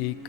1,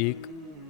1,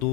2,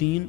3,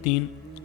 3,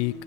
1,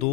2,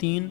3,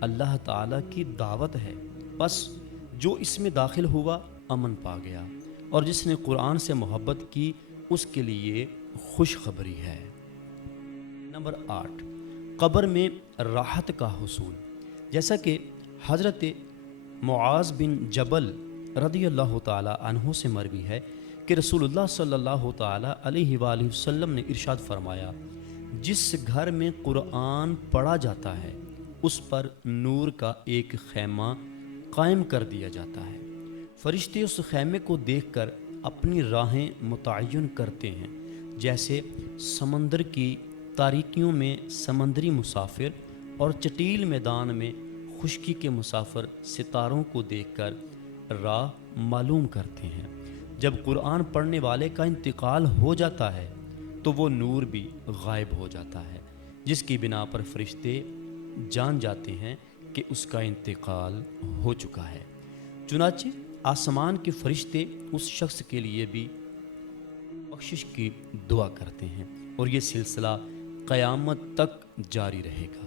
اللہ تعالیٰ کی دعوت ہے، بس جو اس میں داخل ہوا امن پا گیا، اور جس نے قرآن سے محبت کی اس کے لیے خوشخبری ہے۔ نمبر 8، قبر میں راحت کا حصول۔ جیسا کہ حضرت معاذ بن جبل رضی اللہ تعالی عنہ سے مروی ہے کہ رسول اللہ صلی اللہ تعالی علیہ وآلہ وسلم نے ارشاد فرمایا، جس گھر میں قرآن پڑھا جاتا ہے اس پر نور کا ایک خیمہ قائم کر دیا جاتا ہے، فرشتے اس خیمے کو دیکھ کر اپنی راہیں متعین کرتے ہیں، جیسے سمندر کی تاریکیوں میں سمندری مسافر اور چٹیل میدان میں خشکی کے مسافر ستاروں کو دیکھ کر راہ معلوم کرتے ہیں۔ جب قرآن پڑھنے والے کا انتقال ہو جاتا ہے تو وہ نور بھی غائب ہو جاتا ہے، جس کی بنا پر فرشتے جان جاتے ہیں کہ اس کا انتقال ہو چکا ہے۔ چنانچہ آسمان کے فرشتے اس شخص کے لیے بھی بخشش کی دعا کرتے ہیں، اور یہ سلسلہ قیامت تک جاری رہے گا۔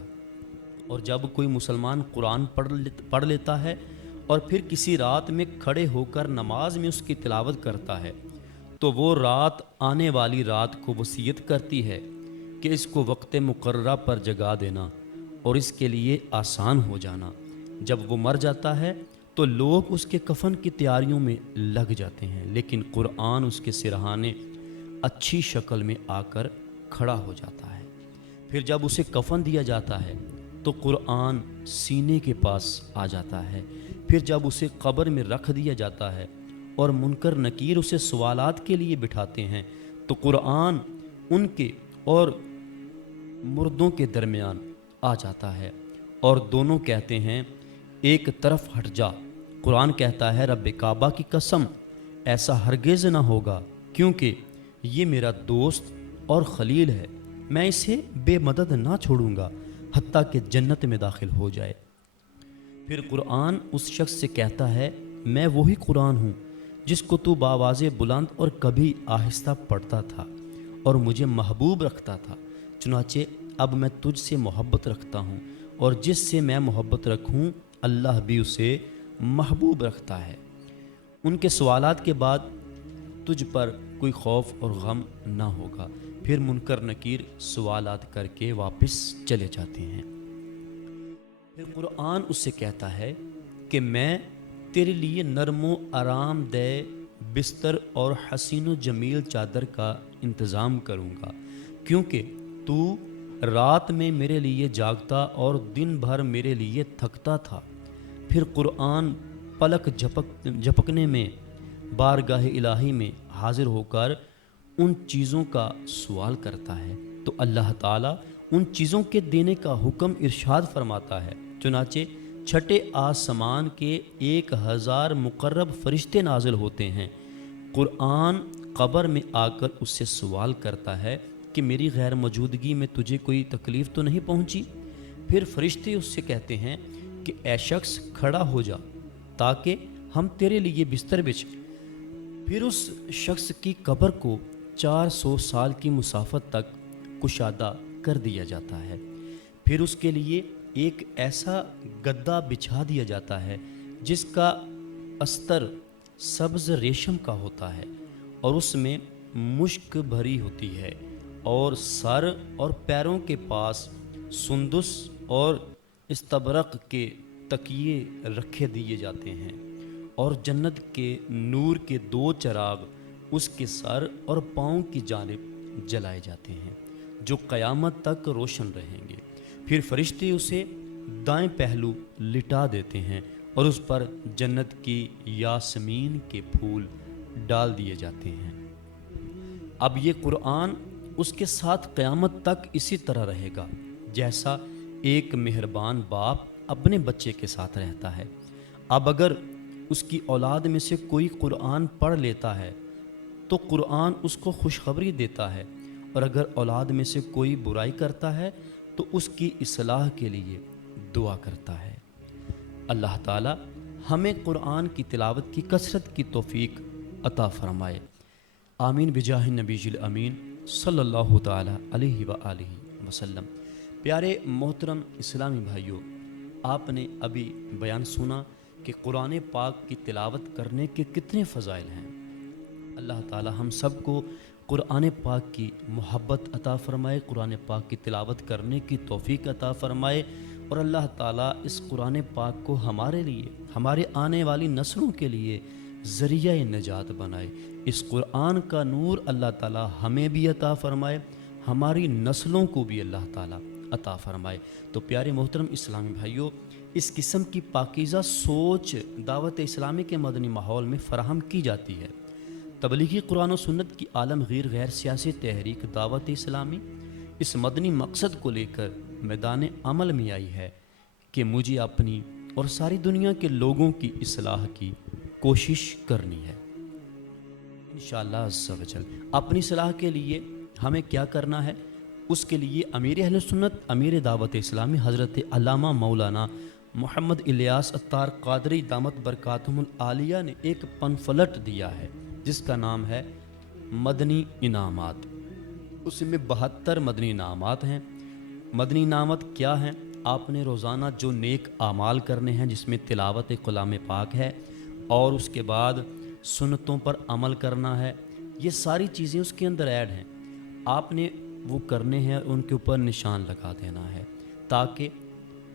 اور جب کوئی مسلمان قرآن پڑھ لیتا ہے اور پھر کسی رات میں کھڑے ہو کر نماز میں اس کی تلاوت کرتا ہے تو وہ رات آنے والی رات کو وصیت کرتی ہے کہ اس کو وقت مقررہ پر جگا دینا اور اس کے لیے آسان ہو جانا۔ جب وہ مر جاتا ہے تو لوگ اس کے کفن کی تیاریوں میں لگ جاتے ہیں، لیکن قرآن اس کے سرہانے اچھی شکل میں آ کر کھڑا ہو جاتا ہے۔ پھر جب اسے کفن دیا جاتا ہے تو قرآن سینے کے پاس آ جاتا ہے۔ پھر جب اسے قبر میں رکھ دیا جاتا ہے اور منکر نکیر اسے سوالات کے لیے بٹھاتے ہیں تو قرآن ان کے اور مردوں کے درمیان آ جاتا ہے، اور دونوں کہتے ہیں ایک طرف ہٹ جا۔ قرآن کہتا ہے رب کعبہ کی قسم، ایسا ہرگز نہ ہوگا، کیونکہ یہ میرا دوست اور خلیل ہے، میں اسے بے مدد نہ چھوڑوں گا حتیٰ کہ جنت میں داخل ہو جائے۔ پھر قرآن اس شخص سے کہتا ہے میں وہی قرآن ہوں جس کو تو بآواز بلند اور کبھی آہستہ پڑھتا تھا اور مجھے محبوب رکھتا تھا، چنانچہ اب میں تجھ سے محبت رکھتا ہوں، اور جس سے میں محبت رکھوں اللہ بھی اسے محبوب رکھتا ہے۔ ان کے سوالات کے بعد تجھ پر کوئی خوف اور غم نہ ہوگا۔ پھر منکر نکیر سوالات کر کے واپس چلے جاتے ہیں۔ پھر قرآن اس سے کہتا ہے کہ میں تیرے لیے نرم و آرام دہ بستر اور حسین و جمیل چادر کا انتظام کروں گا، کیونکہ تو رات میں میرے لیے جاگتا اور دن بھر میرے لیے تھکتا تھا۔ پھر قرآن پلک جھپکنے میں بارگاہ الہی میں حاضر ہو کر ان چیزوں کا سوال کرتا ہے تو اللہ تعالیٰ ان چیزوں کے دینے کا حکم ارشاد فرماتا ہے۔ چنانچہ چھٹے آسمان کے 1000 مقرب فرشتے نازل ہوتے ہیں۔ قرآن قبر میں آ کر اس سے سوال کرتا ہے کہ میری غیر موجودگی میں تجھے کوئی تکلیف تو نہیں پہنچی؟ پھر فرشتے اس سے کہتے ہیں کہ اے شخص کھڑا ہو جا تاکہ ہم تیرے لیے بستر بچھائیں۔ پھر اس شخص کی قبر کو 400 سال کی مسافت تک کشادہ کر دیا جاتا ہے۔ پھر اس کے لیے ایک ایسا گدا بچھا دیا جاتا ہے جس کا استر سبز ریشم کا ہوتا ہے اور اس میں مشک بھری ہوتی ہے، اور سر اور پیروں کے پاس سندس اور استبرق کے تکیے رکھے دیے جاتے ہیں، اور جنت کے نور کے 2 چراغ اس کے سر اور پاؤں کی جانب جلائے جاتے ہیں جو قیامت تک روشن رہیں گے۔ پھر فرشتے اسے دائیں پہلو لٹا دیتے ہیں اور اس پر جنت کی یاسمین کے پھول ڈال دیے جاتے ہیں۔ اب یہ قرآن اس کے ساتھ قیامت تک اسی طرح رہے گا جیسا ایک مہربان باپ اپنے بچے کے ساتھ رہتا ہے۔ اب اگر اس کی اولاد میں سے کوئی قرآن پڑھ لیتا ہے تو قرآن اس کو خوشخبری دیتا ہے، اور اگر اولاد میں سے کوئی برائی کرتا ہے تو اس کی اصلاح کے لیے دعا کرتا ہے۔ اللہ تعالی ہمیں قرآن کی تلاوت کی کثرت کی توفیق عطا فرمائے، آمین بجاہ نبی الامین صلی اللہ تعالی علیہ وآلہ وسلم۔ پیارے محترم اسلامی بھائیوں، آپ نے ابھی بیان سنا کہ قرآن پاک کی تلاوت کرنے کے کتنے فضائل ہیں۔ اللہ تعالی ہم سب کو قرآن پاک کی محبت عطا فرمائے، قرآن پاک کی تلاوت کرنے کی توفیق عطا فرمائے، اور اللہ تعالیٰ اس قرآن پاک کو ہمارے لیے، ہمارے آنے والی نسلوں کے لیے ذریعہ نجات بنائے۔ اس قرآن کا نور اللہ تعالیٰ ہمیں بھی عطا فرمائے، ہماری نسلوں کو بھی اللہ تعالیٰ عطا فرمائے۔ تو پیارے محترم اسلامی بھائیوں، اس قسم کی پاکیزہ سوچ دعوت اسلامی کے مدنی ماحول میں فراہم کی جاتی ہے۔ تبلیغی قرآن و سنت کی عالمگیر غیر سیاسی تحریک دعوت اسلامی اس مدنی مقصد کو لے کر میدان عمل میں آئی ہے کہ مجھے اپنی اور ساری دنیا کے لوگوں کی اصلاح کی کوشش کرنی ہے۔ انشاءاللہ عز و جل اپنی اصلاح کے لیے ہمیں کیا کرنا ہے؟ اس کے لیے امیر اہل سنت، امیر دعوت اسلامی حضرت علامہ مولانا محمد الیاس عطار قادری دامت برکاتہم العالیہ نے ایک پنفلٹ دیا ہے جس کا نام ہے مدنی انعامات۔ اس میں 72 مدنی انعامات ہیں۔ مدنی انعامات کیا ہیں؟ آپ نے روزانہ جو نیک اعمال کرنے ہیں، جس میں تلاوت کلام پاک ہے اور اس کے بعد سنتوں پر عمل کرنا ہے، یہ ساری چیزیں اس کے اندر ایڈ ہیں۔ آپ نے وہ کرنے ہیں، ان کے اوپر نشان لگا دینا ہے تاکہ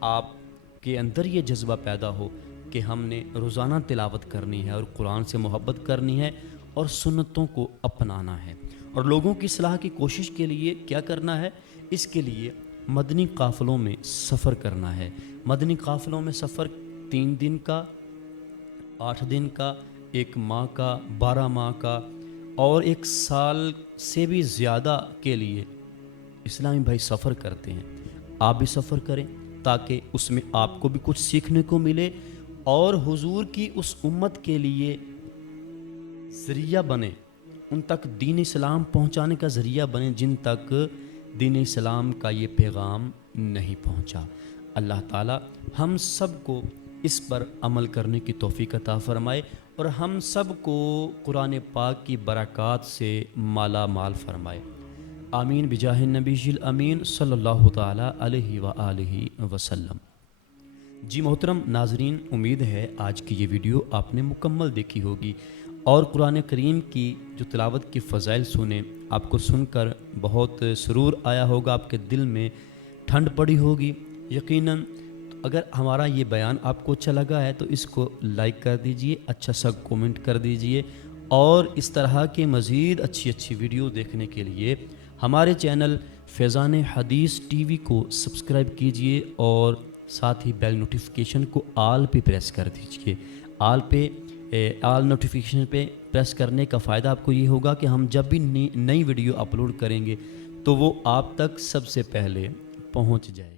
آپ کے اندر یہ جذبہ پیدا ہو کہ ہم نے روزانہ تلاوت کرنی ہے اور قرآن سے محبت کرنی ہے اور سنتوں کو اپنانا ہے۔ اور لوگوں کی اصلاح کی کوشش کے لیے کیا کرنا ہے؟ اس کے لیے مدنی قافلوں میں سفر کرنا ہے۔ مدنی قافلوں میں سفر 3 دن کا، 8 دن کا، 1 ماہ کا، 12 ماہ کا اور 1 سال سے بھی زیادہ کے لیے اسلامی بھائی سفر کرتے ہیں۔ آپ بھی سفر کریں تاکہ اس میں آپ کو بھی کچھ سیکھنے کو ملے اور حضور کی اس امت کے لیے ذریعہ بنے، ان تک دین اسلام پہنچانے کا ذریعہ بنے جن تک دین اسلام کا یہ پیغام نہیں پہنچا۔ اللہ تعالی ہم سب کو اس پر عمل کرنے کی توفیق عطا فرمائے اور ہم سب کو قرآن پاک کی برکات سے مالا مال فرمائے۔ آمین بجاہ النبی الامین صلی اللہ تعالی علیہ وآلہ وسلم۔ جی محترم ناظرین، امید ہے آج کی یہ ویڈیو آپ نے مکمل دیکھی ہوگی اور قرآن کریم کی جو تلاوت کی فضائل سنے، آپ کو سن کر بہت سرور آیا ہوگا، آپ کے دل میں ٹھنڈ پڑی ہوگی یقیناً۔ اگر ہمارا یہ بیان آپ کو اچھا لگا ہے تو اس کو لائک کر دیجئے، اچھا سا کومنٹ کر دیجئے، اور اس طرح کے مزید اچھی ویڈیو دیکھنے کے لیے ہمارے چینل فیضان حدیث ٹی وی کو سبسکرائب کیجئے اور ساتھ ہی بیل نوٹیفیکیشن کو آل پہ پریس کر دیجئے۔ آل نوٹیفیکیشن پہ پریس کرنے کا فائدہ آپ کو یہ ہوگا کہ ہم جب بھی نئی ویڈیو اپلوڈ کریں گے تو وہ آپ تک سب سے پہلے پہنچ جائے گی۔